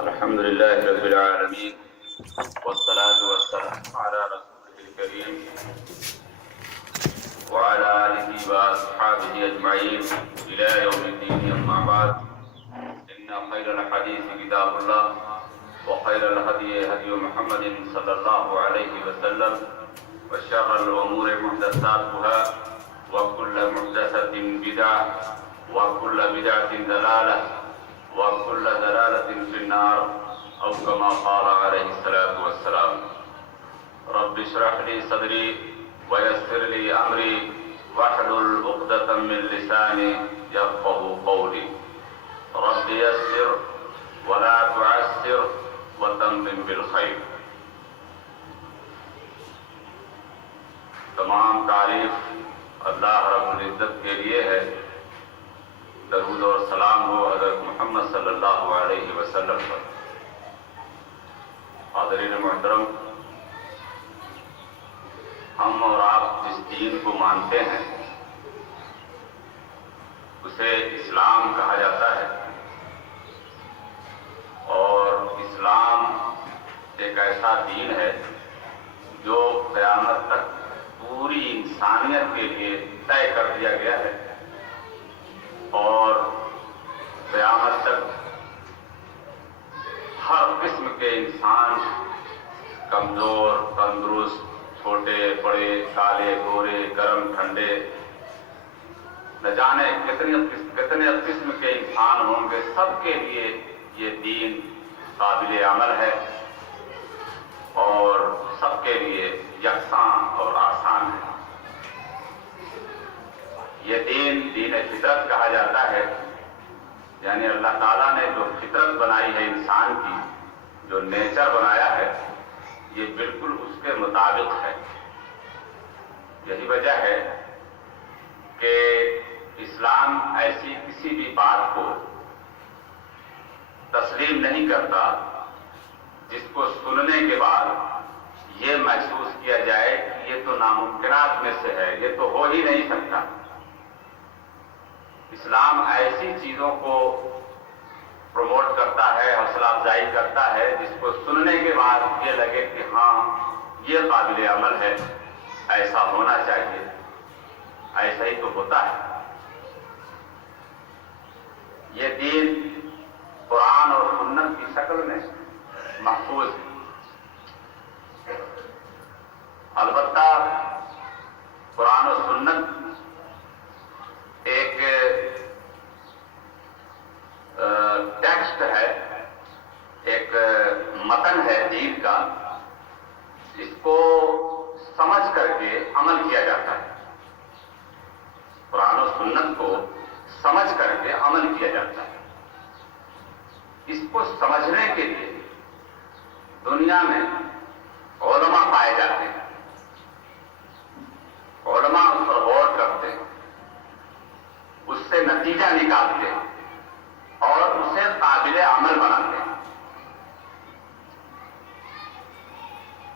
الحمد لله رب العالمين والصلاة والسلام على رسوله الكريم وعلى آله وأصحابه أجمعين إلى يوم الدين. أما بعد، إن خير الحديث كتاب الله وخير الهدي هدي محمد صلى الله عليه وسلم وشر الأمور محدثاتها وكل محدثة بدعة وكل بدعة ضلالة وكل ضلالة في النار أو كما قال عليه الصلاة والسلام. رب اشرح لي صدري ويسر لي أمري واحلل عقدة من لساني يفقهوا قولي. رب يسر ولا تعسر وتمم بالخير. تمام تعریف اللہ رب العزت کے لیے ہے. درود اور سلام ہو حضرت محمد صلی اللہ علیہ وسلم پر. حاضرین محترم، ہم اور آپ جس دین کو مانتے ہیں اسے اسلام کہا جاتا ہے، اور اسلام ایک ایسا دین ہے جو قیامت تک پوری انسانیت کے لیے طے کر دیا گیا ہے، اور قیامت تک ہر قسم کے انسان، کمزور تندرست، چھوٹے بڑے، کالے گورے، گرم ٹھنڈے، نہ جانے کتنے قسم کے انسان ہوں گے، سب کے لیے یہ دین قابل عمل ہے اور سب کے لیے یکساں اور آسان ہے. یہ دین فطرت کہا جاتا ہے، یعنی اللہ تعالیٰ نے جو فطرت بنائی ہے انسان کی، جو نیچر بنایا ہے، یہ بالکل اس کے مطابق ہے. یہی وجہ ہے کہ اسلام ایسی کسی بھی بات کو تسلیم نہیں کرتا جس کو سننے کے بعد یہ محسوس کیا جائے کہ یہ تو ناممکنات میں سے ہے، یہ تو ہو ہی نہیں سکتا. اسلام ایسی چیزوں کو پروموٹ کرتا ہے، حوصلہ افزائی کرتا ہے جس کو سننے کے بعد یہ لگے کہ ہاں یہ قابل عمل ہے، ایسا ہونا چاہیے، ایسا ہی تو ہوتا ہے. یہ دین قرآن اور سنت کی شکل میں محفوظ ہے. البتہ قرآن و سنت ایک ٹیکسٹ ہے، ایک متن ہے دین کا، جس کو سمجھ کر کے عمل کیا جاتا ہے. قرآن و سنت کو سمجھ کر کے عمل کیا جاتا ہے. اس کو سمجھنے کے لیے دنیا میں علماء پائے جاتے ہیں. علماء اس پر غور کرتے ہیں، اس سے نتیجہ نکالتے ہیں اور اسے قابل عمل بناتے ہیں.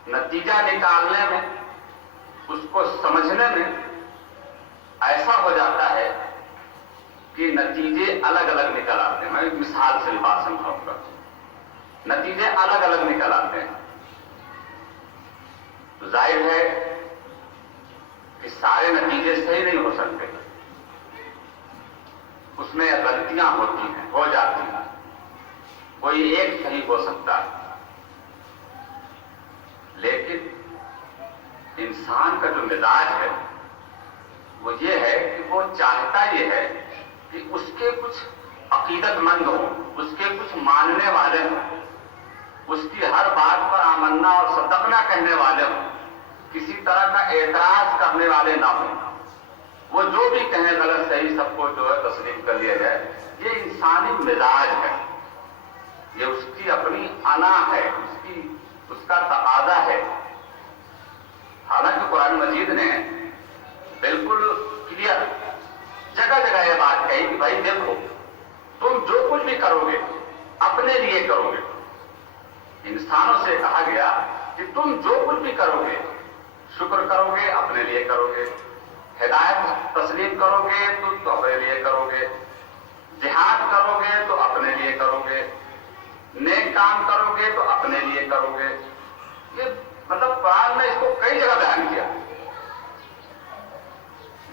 نتیجہ نکالنے میں، اس کو سمجھنے میں ایسا ہو جاتا ہے کہ نتیجے الگ الگ نکل آتے ہیں. میں ایک مثال سے بات سمجھاؤں گا. نتیجے الگ الگ نکل آتے ہیں تو ظاہر ہے کہ سارے نتیجے صحیح نہیں ہو سکتے، اس میں غلطیاں ہوتی ہیں، ہو جاتی ہیں. کوئی ایک صحیح ہو سکتا ہے، لیکن انسان کا جو مزاج ہے وہ یہ ہے کہ وہ چاہتا یہ ہے کہ اس کے کچھ عقیدت مند ہوں، اس کے کچھ ماننے والے ہوں، اس کی ہر بات پر آمنا اور صدقنا کہنے والے ہوں، کسی طرح کا اعتراض کرنے والے نہ ہوں. وہ جو بھی کہیں غلط صحیح سب کو جو ہے تسلیم کر لیا جائے. یہ انسانی مزاج ہے، یہ اس کی اپنی انا ہے، اس کا تقاضا ہے. حالانکہ قرآن مجید نے بالکل کلیئر جگہ جگہ یہ بات کہی کہ بھائی دیکھو، تم جو کچھ بھی کرو گے اپنے لیے کرو گے. انسانوں سے کہا گیا کہ تم جو کچھ بھی کرو گے، شکر کرو گے اپنے لیے کرو گے، ہدایت تسلیم کرو گے تو اپنے لیے کرو گے، جہاد کرو گے تو اپنے لیے کرو گے، نیک کام کرو گے تو اپنے لیے کرو گے. یہ مطلب قرآن نے اس کو کئی جگہ بیان کیا.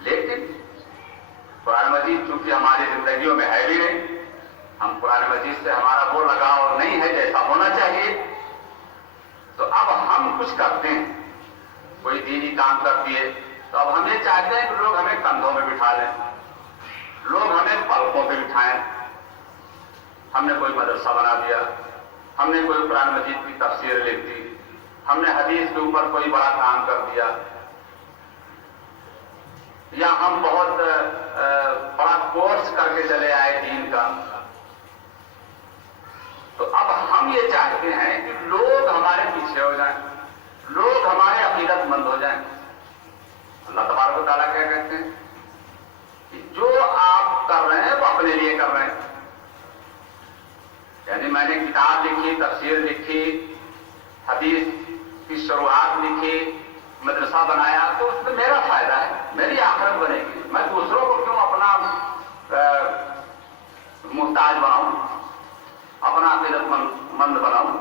لیکن قرآن مجید چونکہ ہماری زندگیوں میں ہے بھی نہیں, ہم قرآن مجید سے ہمارا وہ لگاؤ نہیں ہے جیسا ہونا چاہیے, تو اب ہم کچھ کرتے ہیں, کوئی دینی کام کر دیے تو اب ہم یہ چاہتے ہیں کہ لوگ ہمیں کندھوں میں بٹھا لیں, لوگ ہمیں پلکوں پہ بٹھائیں. ہم نے کوئی مدرسہ بنا دیا, ہم نے کوئی قرآن مجید کی تفسیر لکھ دی, ہم نے حدیث کے اوپر کوئی بڑا کام کر دیا, یا ہم بہت بڑا کورس کر کے چلے آئے دین کا. تو اب ہم یہ چاہتے ہیں کہ لوگ ہمارے پیچھے ہو جائیں, لوگ ہمارے عقیدت مند ہو جائیں. اللہ تبارک و تعالیٰ کیا کہتے ہیں کہ جو آپ کر رہے ہیں وہ اپنے لیے کر رہے ہیں. یعنی میں نے کتاب لکھی, تفسیر لکھی, حدیث کی شروحات لکھی, مدرسہ بنایا, تو اس میں میرا فائدہ ہے, میری آخرت بنے گی. میں دوسروں کو کیوں اپنا محتاج بناؤں, اپنا عقیدت مند بناؤں.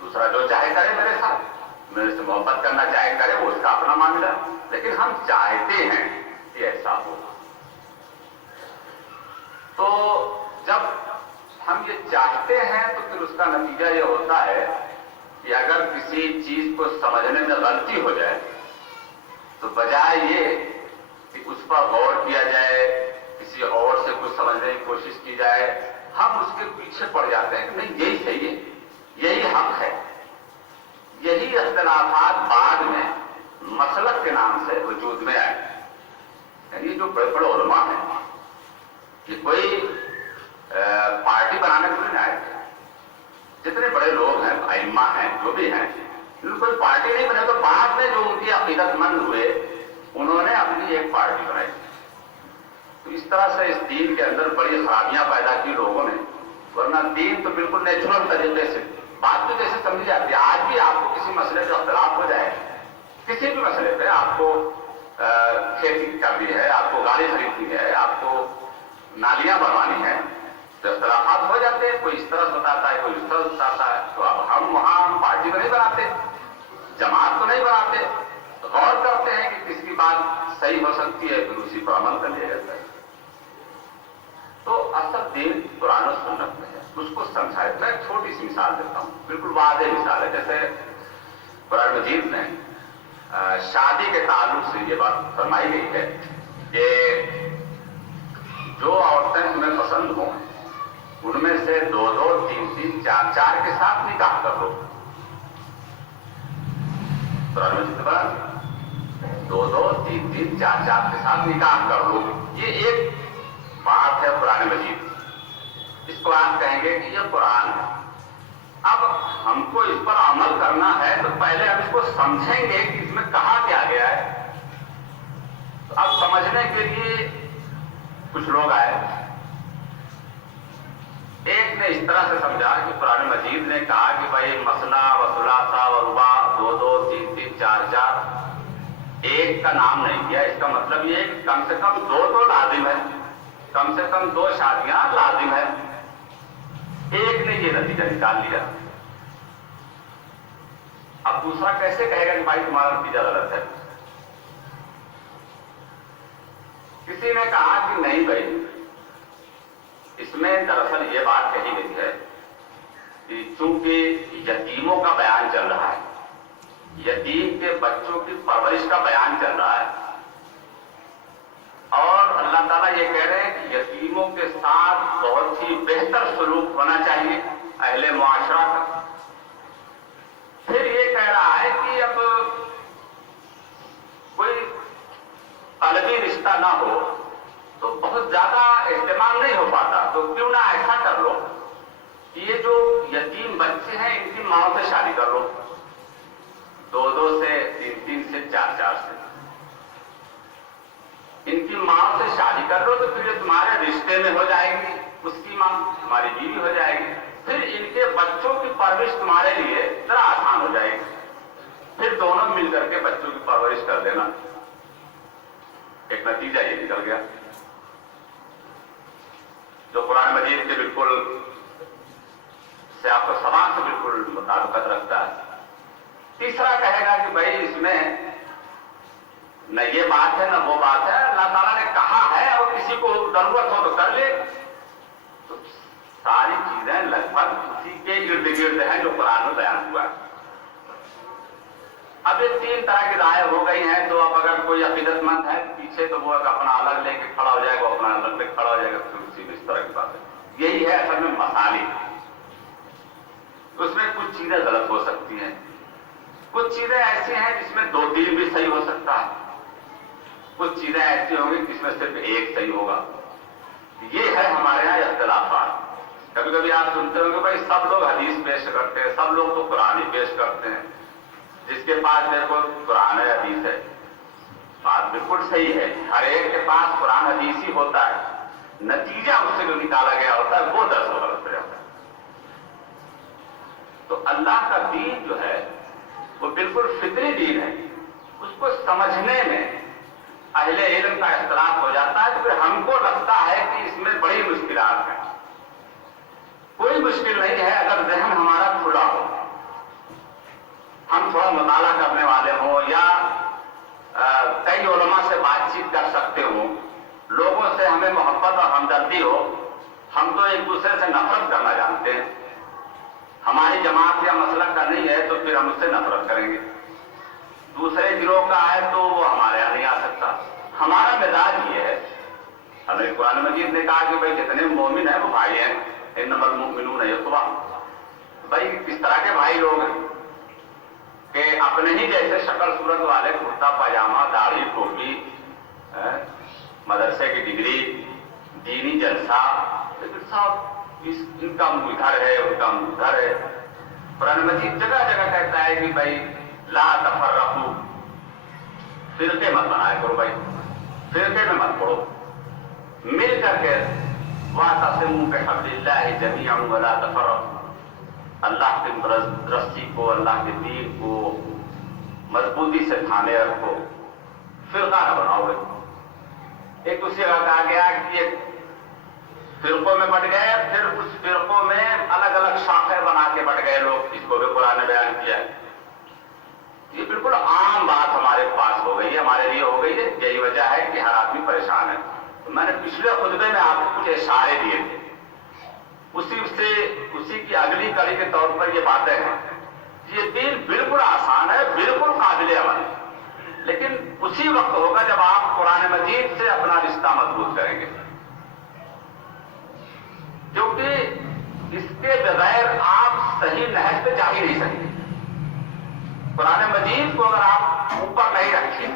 دوسرا جو چاہے کرے میرے ساتھ, میرے سے محبت کرنا چاہے کرے, وہ اس کا اپنا معاملہ. لیکن ہم چاہتے ہیں کہ ایسا ہو. تو جب ہم یہ چاہتے ہیں تو پھر اس کا نتیجہ یہ ہوتا ہے کہ اگر کسی چیز کو سمجھنے میں غلطی ہو جائے تو بجائے یہ کہ اس پر غور کیا جائے, کسی اور سے کچھ سمجھنے کی کوشش کی جائے, ہم اس کے پیچھے پڑ جاتے ہیں کہ نہیں یہی صحیح ہے, یہی حق ہے. یہی اختلافات بعد میں مسلک کے نام سے وجود میں آئے. یعنی جو بڑے بڑے علماء ہیں, کہ کوئی پارٹی بنانے کو نہیں آئے تھے. جتنے بڑے لوگ ہیں, ائمہ ہیں, جو بھی ہیں, ان کوئی پارٹی نہیں بنے, تو بعد میں جو ان کے عقیدت مند ہوئے انہوں نے اپنی ایک پارٹی بنائی. تو اس طرح سے اس دین کے اندر بڑی خرابیاں پیدا کی لوگوں نے. ورنہ دین تو بالکل نیچرل طریقے سے بات تو جیسے سمجھی جاتی ہے. آج بھی آپ کو کسی مسئلے پہ اختلاف ہو جائے, کسی بھی مسئلے پہ, آپ کو کھیتی کرنی ہے, آپ کو گاڑی خریدنی ہے, آپ کو نالیاں بنوانی ہے, تو اختلافات ہو جاتے ہیں. کوئی اس طرح بتاتا ہے, کوئی اس طرح بتاتا ہے. تو اب ہم وہاں پارٹی کو نہیں بناتے, جماعت کو نہیں بناتے, غور کرتے ہیں کہ کس کی بات صحیح ہو سکتی ہے, پھر اسی پر عمل کر لیا جاتا ہے. تو اصل دین قرآن و سنت میں ہے, اس کو سمجھائے. میں ایک چھوٹی سی مثال دیتا ہوں, بالکل واضح مثال ہے. جیسے قرآن مجید میں شادی کے تعلق سے یہ بات فرمائی گئی ہے کہ جو عورتیں تمہیں پسند ہوں ان میں سے 2 2 3 3 4 4 کے ساتھ نکاح کر لو. قرآن مجید میں 2 2 3 3 4 4 کے ساتھ نکاح کر لو. یہ ایک بات ہے قرآن مجید. اس کو آپ کہیں گے کہ یہ قرآن ہے. اب ہم کو اس پر عمل کرنا ہے تو پہلے ہم اس کو سمجھیں گے کہ اس میں کہا کیا گیا ہے. تو اب سمجھنے کے لیے کچھ لوگ آئے. ایک نے اس طرح سے سمجھا کہ قرآن مجید نے کہا کہ بھائی مثنا و ثلاثہ و رباع 2 2 3 3 4 4, ایک کا نام نہیں دیا. اس کا مطلب یہ ہے کہ کم سے کم 2 تو لازم ہے, کم سے کم 2 شادیاں لازم ہے. ایک نے یہ نتیجہ نکال لیا. اب دوسرا کیسے کہے گا کہ بھائی تمہارا نتیجہ غلط ہے؟ کسی نے کہا کہ نہیں بھائی, اس میں دراصل یہ بات کہی گئی ہے کہ چونکہ یتیموں کا بیان چل رہا ہے, یتیم کے بچوں کی پرورش کا بیان چل رہا ہے, اور اللہ تعالیٰ یہ کہہ رہے ہیں کہ یتیموں کے ساتھ بہت ہی بہتر سلوک ہونا چاہیے اہل معاشرہ کا. پھر یہ کہہ رہا ہے کہ اب کوئی قلبی رشتہ نہ ہو تو بہت زیادہ اہتمام نہیں ہو پاتا, تو کیوں نہ ایسا کر لو کہ یہ جو یتیم بچے ہیں ان کی ماں سے شادی کر لو, 2 2 سے 3 3 سے 4 4 سے ان کی ماں سے شادی کر لو. تو پھر یہ تمہارے رشتے میں ہو جائے گی, اس کی ماں تمہاری بیوی ہو جائے گی. پھر ان کے بچوں کی پرورش تمہارے لیے ذرا آسان ہو جائے گی. پھر دونوں مل کر کے بچوں کی پرورش کر دینا. ایک نتیجہ یہ نکل گیا جو قرآن مجید کے بالکل طاقت رکھتا ہے. تیسرا کہے گا کہ بھائی اس میں نہ یہ بات ہے نہ وہ بات ہے, اللہ تعالیٰ نے کہا ہے اور کسی کو ضرورت ہو تو کر لے. تو ساری چیزیں لگ بھگ اسی کے ارد گرد ہیں جو قرآن میں بیان ہوا ہے. اب یہ تین طرح کی رائے ہو گئی ہیں, تو اب اگر کوئی عقیدت مند ہے پیچھے تو وہ اپنا الگ لے کے کھڑا ہو جائے گا, اپنا الگ لے کے کھڑا ہو جائے گا, پھر اسی میں اس طرح کی بات ہے. یہی ہے اصل میں مسالک. اس میں کچھ چیزیں غلط ہو سکتی ہیں, کچھ چیزیں ایسی ہیں جس میں 2-3 بھی صحیح ہو سکتا ہے, کچھ چیزیں ایسی ہوں گی جس میں صرف ایک صحیح ہوگا. یہ ہے ہمارے یہاں اختلافات. کبھی کبھی آپ سنتے ہوں گے بھائی سب لوگ حدیث پیش کرتے ہیں, سب لوگ تو قرآن ہی پیش کرتے ہیں. جس کے پاس دیکھو قرآن ہے حدیث ہے, بات بالکل صحیح ہے. ہر ایک کے پاس قرآن حدیث ہی ہوتا ہے, نتیجہ اس سے جو نکالا گیا ہوتا ہے وہ درس و غلط ہو جاتا ہے. تو اللہ کا دین جو ہے وہ بالکل فطری دین ہے. اس کو سمجھنے میں اہل علم کا اختلاف ہو جاتا ہے, تو پھر ہم کو لگتا ہے کہ اس میں بڑی مشکلات ہیں. کوئی مشکل نہیں ہے اگر ذہن ہمارا کھلا ہو, ہم تھوڑا مطالعہ کرنے والے ہوں, یا کئی علماء سے بات چیت کر سکتے ہوں, لوگوں سے ہمیں محبت اور ہمدردی ہو. ہم تو ایک دوسرے سے نفرت کرنا جانتے ہیں. ہماری جماعت یا مسلک کا نہیں ہے تو پھر ہم اس سے نفرت کریں گے. دوسرے گروہ کا ہے تو وہ ہمارے یہاں نہیں آ سکتا. ہمارا مزاج یہ ہے. ہمیں قرآن مجید نے کہا کہ بھائی جتنے مومن ہیں وہ بھائی ہیں, انما المؤمنون اخوہ. بھائی کس طرح کے بھائی لوگ ہیں کہ اپنے ہی جیسے شکل صورت والے, کرتا پاجامہ, داڑھی, ٹوپی, مدرسے کی ڈگری, دینی جلسہ, لیکن صاحب ان کا منہ ادھر ہے, ان کا منہ ادھر ہے. قرآن مجید جگہ جگہ کہتا ہے کہ بھائی لا تفرقوا, فرقے مت بنایا کرو بھائی, فرقے میں مت پڑو, مل کر کے واعتصموا بحبل اللہ جمیعا ولا تفرقوا. اللہ کی رسی کو, اللہ کے دین کو مضبوطی سے تھامے رکھو, فرقہ نہ بناؤ گے. ایک دوسری جگہ کہا گیا کہ ایک فرقوں میں بٹ گئے, پھر اس فرقوں میں الگ الگ شاخیں بنا کے بٹ گئے لوگ. اس کو بھی قرآن نے بیان کیا ہے. یہ بالکل عام بات ہمارے پاس ہو گئی ہے, ہمارے لیے ہو گئی ہے. یہی وجہ ہے کہ ہر آدمی پریشان ہے. میں نے پچھلے خطبے میں آپ کو کچھ اشارے دیے تھے, اسی کی اگلی کڑی کے طور پر یہ باتیں ہیں. یہ دین بالکل آسان ہے, بالکل قابل عمل, لیکن اسی وقت ہوگا جب آپ قرآن مجید سے اپنا رشتہ مضبوط کریں گے. کیونکہ اس کے بغیر آپ صحیح نہج پہ جا ہی نہیں سکتے. قرآن مجید کو اگر آپ اوپر نہیں رکھیں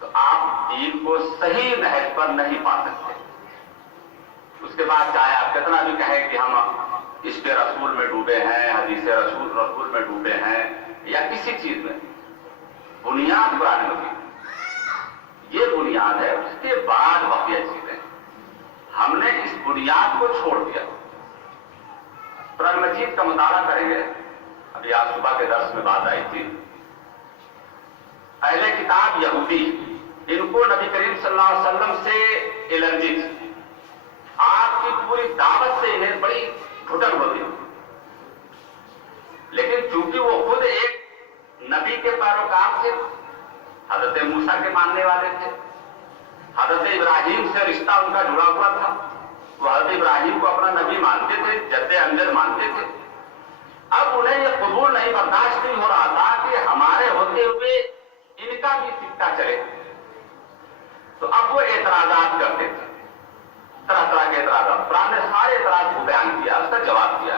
تو آپ دین کو صحیح نہج پر نہیں پا سکتے. اس کے بعد چاہے آپ کتنا بھی کہیں کہ ہم عشق رسول میں ڈوبے ہیں, حدیث رسول میں ڈوبے ہیں, یا کسی چیز میں, بنیاد قرآن مجید یہ بنیاد ہے. اس کے بعد بقیہ چیزیں ہم نے اس بنیاد کو چھوڑ دیا. قرآن مجید کا مطالعہ کریں گے. ابھی آج صبح کے درس میں بات آئی تھی, اہل کتاب یہودی, ان کو نبی کریم صلی اللہ علیہ وسلم سے الرجی تھی. آپ کی پوری دعوت سے انہیں بڑی گھٹن ہوتی, لیکن چونکہ وہ خود ایک نبی کے پیروکار تھے, حضرت موسیٰ کے ماننے والے تھے, حضرت ابراہیم سے رشتہ ان کا جڑا ہوا تھا, وہ حضرت ابراہیم کو اپنا نبی مانتے تھے, جد امجد مانتے تھے. اب انہیں یہ قبول نہیں, برداشت نہیں ہو رہا تھا کہ ہمارے ہوتے ہوئے ان کا بھی سکہ چلے. تو اب وہ اعتراضات کرتے تھے, طرح طرح کے اعتراضات. قرآن نے سارے اعتراض کو بیان کیا, اس کا جواب دیا.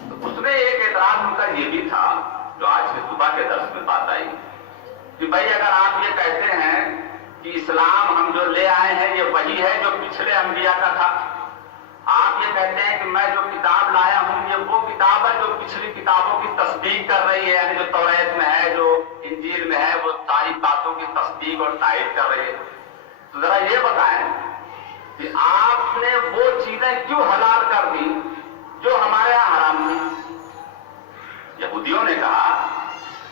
تو اس میں ایک اعتراض ان کا یہ بھی تھا جو آج کے صبح کے درس میں بات آئی کہ بھائی اگر آپ یہ کہتے ہیں کہ اسلام ہم جو لے آئے ہیں یہ وہی ہے جو پچھلے انبیاء کا تھا, آپ یہ کہتے ہیں کہ میں جو کتاب لایا ہوں یہ وہ کتاب ہے جو پچھلی کتابوں کی تصدیق کر رہی ہے, یعنی جو توریت میں ہے, جو انجیل میں ہے, وہ ساری باتوں کی تصدیق اور تائید کر رہی ہے. تو ذرا یہ بتائیں کہ آپ نے وہ چیزیں کیوں حلال کر دی جو ہمارے یہاں حرام تھی. یہودیوں نے کہا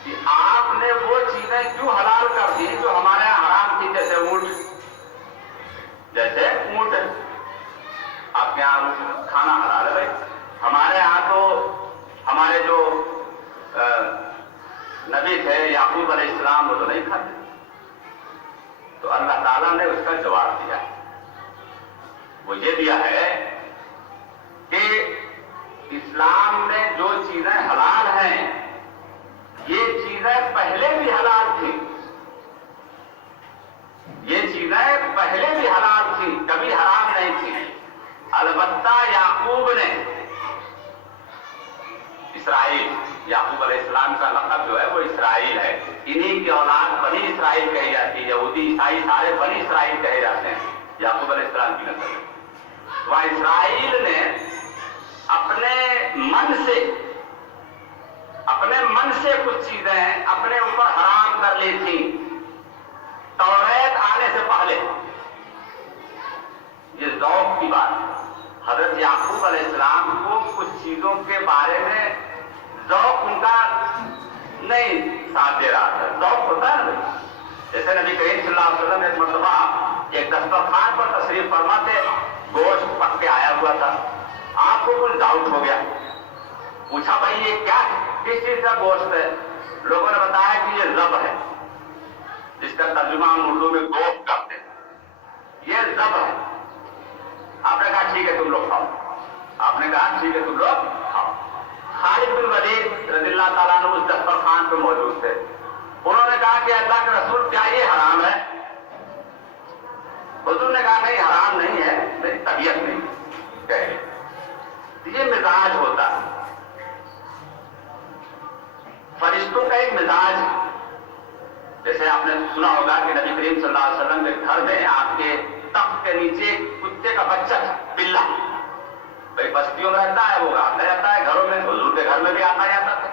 کہ آپ نے وہ چیزیں کیوں حلال کر دی جو ہمارے یہاں حرام تھی, جیسے اونٹ. آپ کے یہاں کھانا حلال ہے بھائی, ہمارے یہاں تو ہمارے جو اسلام میں جو چیزیں حلال ہیں یہ چیزیں پہلے بھی حلال تھیں، یہ چیزیں پہلے بھی حلال تھیں، کبھی حرام نہیں تھیں۔ البتہ یعقوب نے اسرائیل، یعقوب علیہ السلام کا لقب جو ہے وہ اسرائیل ہے، انہی کی اولاد بنی اسرائیل کہی جاتی ہے، یہودی عیسائی سارے بنی اسرائیل کہے جاتے ہیں، یعقوب علیہ السلام کی نسل ہے۔ وہاں اسرائیل نے اپنے من سے کچھ چیزیں اپنے اوپر حرام کر لی تھیں توریت آنے سے پہلے۔ یہ ذوق کی بات ہے، حضرت یعقوب علیہ السلام کو کچھ چیزوں کے بارے میں ذوق ان کا نہیں ساتھ دے رہا تھا۔ ذوق ہوتا ہے نا، جیسے نبی کریم صلی اللہ علیہ وسلم ایک مرتبہ ایک دسترخوان پر تشریف فرما تھے، گوشت پک کے آیا ہوا تھا، آپ کو کچھ ڈاؤٹ ہو گیا، پوچھا بھائی یہ کیا کس چیز کا گوشت ہے؟ لوگوں نے بتایا کہ یہ ذبح ہے، جس کا ترجمہ ہم اردو میں گوشت کرتے ہیں، یہ ذبح ہے۔ آپ نے کہا ٹھیک ہے تم لوگ کھاؤ، آپ نے کہا ٹھیک ہے تم لوگ کھاؤ۔ خالد بن ولید رضی اللہ تعالیٰ عنہ اس دسترخوان پہ موجود تھے، انہوں نے کہا کہ اللہ کے رسول کیا یہ حرام ہے؟ حضور نے کہا نہیں حرام نہیں ہے، میری طبیعت نہیں کہے۔ یہ مزاج ہوتا ہے، فرشتوں کا ایک مزاج ہے۔ جیسے آپ نے سنا ہوگا کہ نبی کریم صلی اللہ علیہ وسلم کے گھر میں آپ کے تخت کے نیچے کتے کا بچہ تھا، بلا، بھائی بستیوں میں رہتا ہے، وہ آتا جاتا ہے گھروں میں، حضور کے گھر میں بھی آتا جاتا تھا۔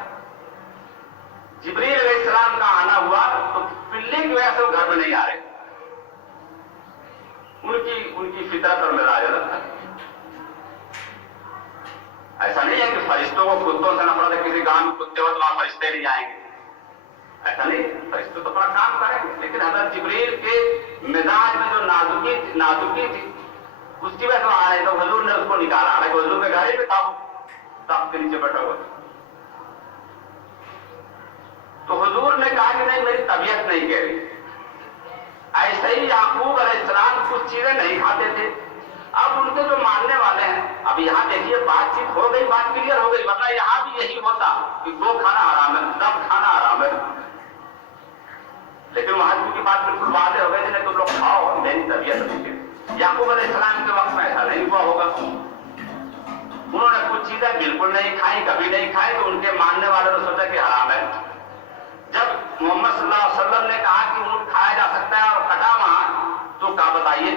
جبریل علیہ السلام کا آنا ہوا تو بلی کی وجہ سے وہ گھر میں نہیں آ رہے، ان کی فطرت اور مزاج الگ تھا۔ ایسا نہیں ہے کہ فرشتوں کو کتوں سے نفرت ہے، کسی گاؤں میں کتے ہو تو وہاں فرشتے نہیں آئیں گے، ایسا نہیں، فرشتے تو اپنا کام کریں گے، لیکن حضرت جبریل کے مزاج میں جو نازکی تھی اس کی وجہ سے آ رہے تو حضور نے اس کو نکالا، حالانکہ حضور کے گھر ہی میں تھا، تخت کے نیچے بیٹھا ہوا۔ تو حضور نے کہا کہ نہیں میری طبیعت نہیں کہہ رہی۔ ایسے ہی یعقوب علیہ السلام کچھ چیزیں نہیں کھاتے تھے، اب ان کے جو ماننے والے ہیں، اب یہاں دیکھیے بات چیت ہو گئی، بات کلیئر ہو گئی، ورنہ یہاں بھی یہی ہوتا کہ دو کھانا حرام ہے، سب کھانا حرام ہے، لیکن وہاں کی بات بالکل واضح ہو گئی تم لوگ کھاؤ، میری طبیعت نہیں ہے۔ یعقوب علیہ السلام کے وقت میں ایسا نہیں ہوا ہوگا، انہوں نے کچھ چیزیں بالکل نہیں کھائی، کبھی نہیں کھائی، تو ان کے ماننے والوں نے سوچا کہ حرام ہے۔ جب محمد صلی اللہ علیہ وسلم نے کہا کہ اونٹ کھایا جا سکتا ہے اور کٹا وہاں، تو کہا بتائیے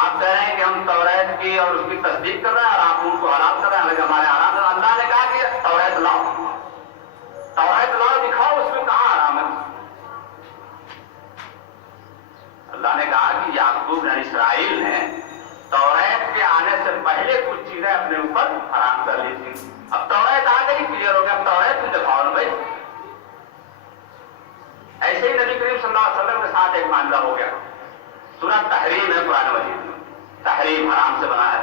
آپ کہہ رہے ہیں کہ ہم توریت کی اور اس کی تصدیق کر رہے ہیں اور آپ ان کو حلال کر رہے ہیں، حالانکہ ہمارے حرام ہے۔ اللہ نے کہا کہ توریت لاؤ دکھاؤ اس میں کہاں حرام ہے۔ اللہ نے کہا کہ یعقوب یعنی اسرائیل نے توریت کے آنے سے پہلے کچھ چیزیں اپنے اوپر حرام کر لی تھی، اب توریت آ گئی، کلیئر ہو گیا، اب توریت بھی دکھاؤ نا بھائی۔ ایسے ہی نبی کریم صلی اللہ علیہ وسلم کے ساتھ ایک معاملہ ہو گیا، سورہ تحریم ہے قرآن مجید میں، تحریم حرام سے بنا ہے۔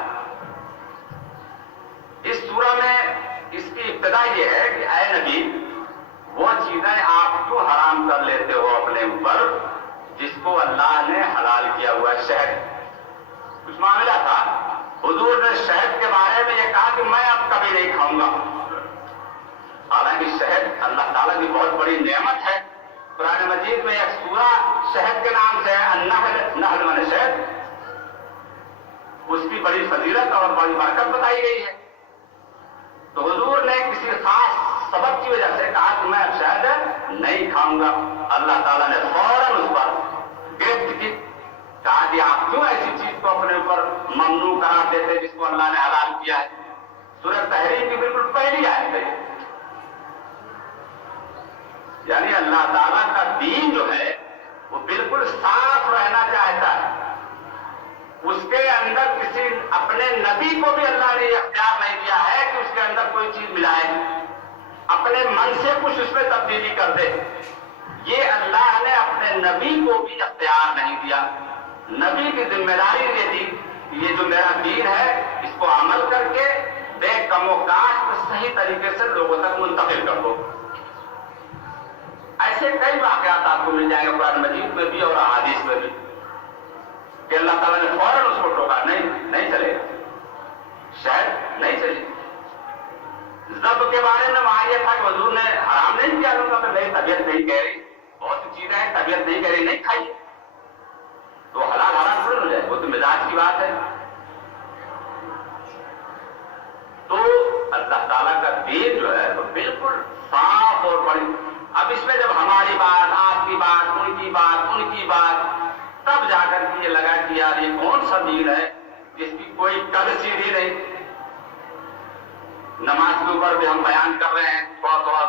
اس سورہ میں اس کی ابتدا یہ ہے کہ اے نبی وہ چیزیں آپ کیوں حرام کر لیتے ہو اپنے اوپر جس کو اللہ نے حلال کیا ہوا ہے۔ شہد کچھ معاملہ تھا، حضور نے شہد کے بارے میں یہ کہا کہ میں اب کبھی نہیں کھاؤں گا، حالانکہ شہد اللہ تعالیٰ کی بہت بڑی نعمت ہے۔ قرآن مجید میں ایک سورہ شہد کے نام سے ہے، النحل، نحل من شہد، اس کی بڑی فضیلت اور بڑی برکت بتائی گئی ہے۔ تو حضور نے کسی خاص سبب کی وجہ سے کہا کہ میں اب شہد نہیں کھاؤں گا، اللہ تعالیٰ نے فوراً اس پر گرفت کی، کہا کہ آپ کیوں ایسی چیز کو اپنے اوپر ممنوع قرار دیتے جس کو اللہ نے حلال کیا ہے۔ سورہ تحریم کی بالکل پہلی آیت ہے، یعنی اللہ تعالیٰ کا دین جو ہے وہ بالکل صاف رہنا چاہتا ہے، اس کے اندر کسی اپنے نبی کو بھی اللہ نے اختیار نہیں دیا ہے کہ اس کے اندر کوئی چیز ملائے، اپنے من سے کچھ اس میں تبدیلی کر دے، یہ اللہ نے اپنے نبی کو بھی اختیار نہیں دیا۔ نبی کی ذمہ داری یہ تھی کہ یہ جو میرا دین ہے اس کو عمل کر کے بے کم و کاشت صحیح طریقے سے لوگوں تک منتقل کر دو۔ ایسے کئی واقعات آپ کو مل جائیں گے قرآن مجید میں بھی اور احادیث میں بھی کہ اللہ تعالیٰ نے فوراً اس کو ٹوکا، نہیں چلے گا، شاید نہیں چلے گا۔ ضب کے بارے میں وہاں یہ تھا کہ حضور نے حرام نہیں کیا لوں گا کہ میری طبیعت نہیں کہہ رہی، بہت سی چیزیں ہیں طبیعت نہیں کہہ رہی نہیں کھائیے، تو حلال حرام تھوڑی ہو جائے، وہ تو مزاج کی بات ہے۔ تو اللہ تعالیٰ کا دین جو ہے وہ بالکل صاف اور بڑی، اب اس میں جب ہماری بات، آپ کی بات، ان کی بات، تب جا کر کے یہ لگا کہ یار یہ کون سا دین ہے جس کی کوئی کد سیدھی نہیں۔ نماز کے اوپر بھی ہم بیان کر رہے ہیں، تھوڑا تھوڑا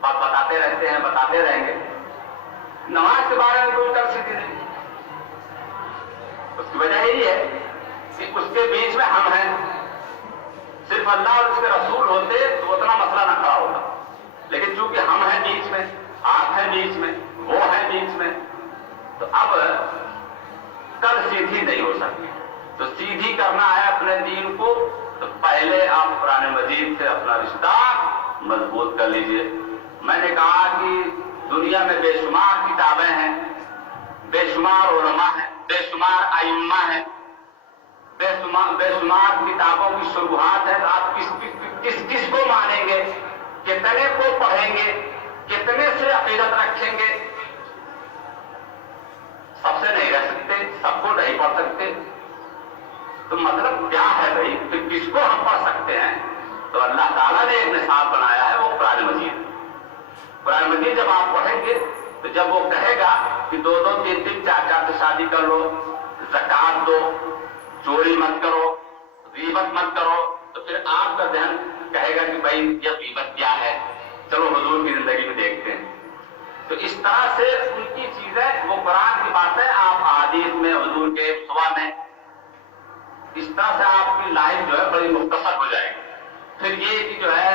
بات بتاتے رہتے ہیں، بتاتے رہیں گے، نماز کے بارے میں کوئی کد سیدھی نہیں۔ اس کی وجہ یہی ہے کہ اس کے بیچ میں ہم ہیں، صرف اللہ اور اس کے رسول ہوتے تو اتنا مسئلہ نہ کھڑا ہوتا، لیکن چونکہ ہم ہیں بیچ میں، آپ ہیں بیچ میں، وہ ہیں بیچ میں، تو اب کل سیدھی نہیں ہو سکتی۔ تو سیدھی کرنا ہے اپنے دین کو، تو پہلے آپ قرآن مجید سے اپنا رشتہ مضبوط کر لیجئے۔ میں نے کہا کہ دنیا میں بے شمار کتابیں ہیں، بے شمار علماء ہیں، بے شمار ائمہ ہیں، بے شمار کتابوں کی شروحات ہے، تو آپ کس کو مانیں گے، کتنے کو پڑھیں گے، کتنے سے عقیدت رکھیں گے؟ سب سے نہیں رہ سکتے، سب کو نہیں پڑھ سکتے، تو مطلب کیا ہے بھائی کہ کس کو ہم پڑھ سکتے ہیں؟ تو اللہ تعالیٰ نے ایک نصاب بنایا ہے، وہ قرآن مجید۔ قرآن مجید جب آپ پڑھیں گے تو جب وہ کہے گا کہ 2 2 3 3 4 4 سے شادی کر لو، زکوٰۃ دو، چوری مت کرو، غیبت مت کرو، تو پھر آپ کا ذہن کہے گا کہ بھائی یہ غیبت کیا ہے، چلو حضور کی زندگی میں دیکھتے ہیں۔ تو اس طرح سے ان کی چیزیں، وہ قرآن کی باتیں آپ حدیث میں، حضور کے اسوا میں، اس طرح سے آپ کی لائف جو ہے بڑی مختصر ہو جائے گی۔ پھر یہ کہ جو ہے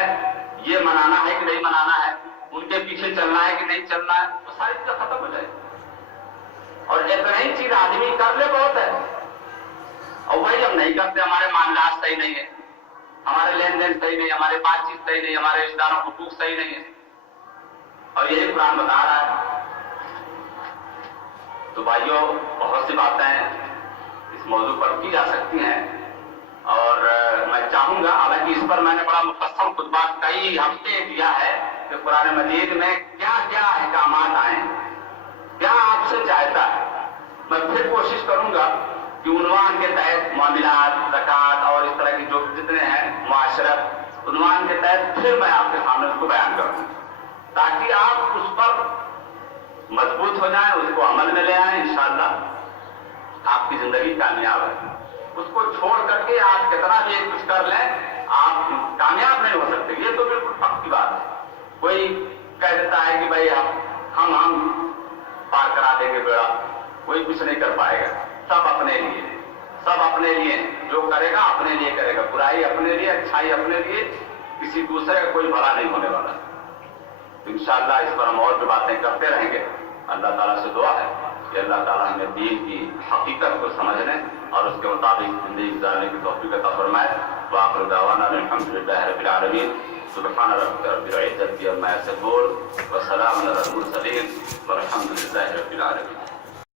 یہ منانا ہے کہ نہیں منانا ہے، ان کے پیچھے چلنا ہے کہ نہیں چلنا ہے، وہ ساری چیزیں ختم ہو جائے گی۔ اور اتنا ہی چیز آدمی کر لے بہت ہے، اور وہی ہم نہیں کرتے، ہمارے معاملات صحیح نہیں ہے، ہمارے لین دین صحیح نہیں، ہمارے بات چیت صحیح نہیں، ہمارے رشتہ داروں حقوق صحیح نہیں ہے، اور یہی قرآن بتا رہا ہے۔ تو بھائیوں، بہت سی باتیں اس موضوع پر کی جا سکتی ہیں، اور میں چاہوں گا، حالانکہ اس پر میں نے بڑا مفصل خطبہ کئی ہفتے دیا ہے کہ قرآن مجید میں کیا کیا احکامات آئے ہیں، کیا آپ سے چاہتا ہے۔ میں پھر کوشش کروں گا کہ عنوان کے تحت معاملات، زکوٰۃ اور اس طرح کی جو جتنے ہیں معاشرت، عنوان کے تحت پھر میں آپ کے سامنے اس کو بیان کروں، تاکہ آپ اس پر مضبوط ہو جائیں، اس کو عمل میں لے آئیں، انشاءاللہ آپ کی زندگی کامیاب ہے۔ اس کو چھوڑ کر کے آپ کتنا بھی کچھ کر لیں، آپ کامیاب نہیں ہو سکتے، یہ تو بالکل حق کی بات ہے۔ کوئی کہہ دیتا ہے کہ بھائی ہم پار کرا دیں گے بیڑا، کوئی کچھ نہیں کر پائے گا، سب اپنے لیے، سب اپنے لیے، جو کرے گا اپنے لیے کرے گا، برائی اپنے لیے، اچھائی اپنے لیے، کسی دوسرے کا کوئی بھلا نہیں ہونے والا۔ انشاءاللہ اس پر ہم اور بھی باتیں کرتے رہیں گے۔ اللہ تعالیٰ سے دعا ہے کہ اللہ تعالیٰ ہمیں دین کی حقیقت کو سمجھنے اور اس کے مطابق زندگی گزارنے کی توفیق عطا فرمائے۔ وآخر دعوانا الحمدللہ رب العالمین۔ سبحان ربک رب العزة عما یصفون وسلام علی المرسلین والحمد للہ رب العالمین۔